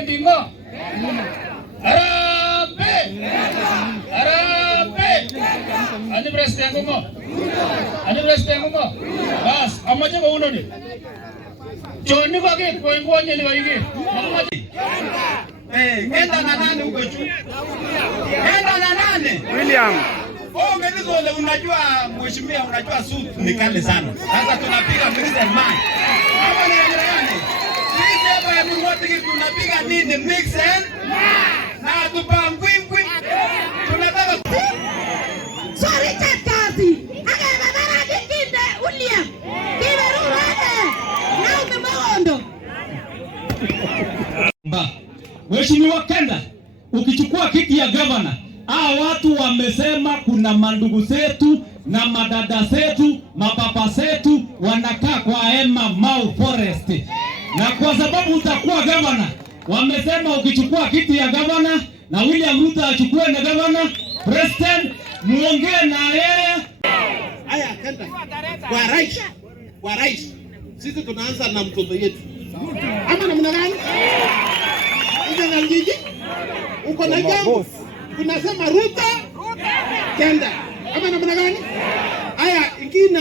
kebendi ngo. Arabe. Ani president ngo. Bas, amaje ko uno ni. Joni ko ke ko ngonye ni waige. Kenta na nani huko juu? Kenta na nani? William. Oh, Ngenizo unajua mheshimiwa, unajua suit ni kali sana. Sasa tunapiga mix and match. Hapa ni gani? Sisi hapa ni wote tunapiga nini mix and na tupangwingwi. Tunataka sorry tatazi. Akababara dikinde William. Kiberu wake. Na umebondo. Mheshimiwa Kenta, ukichukua kiti ya governor, watu wamesema kuna mandugu zetu na madada zetu, mapapa zetu wanakaa kwa hema Mau Forest. Na kwa sababu utakuwa governor, wamesema ukichukua kiti ya governor na William Ruto achukue na governor, president muongee na yeye. Haya Kenta. Kwa rais. Sisi tunaanza na mtoto yetu. Ama namna gani? Ndio ngiji. Uko na jambo. Tunasema Ruto Kenta. Ama namna gani? Haya ingine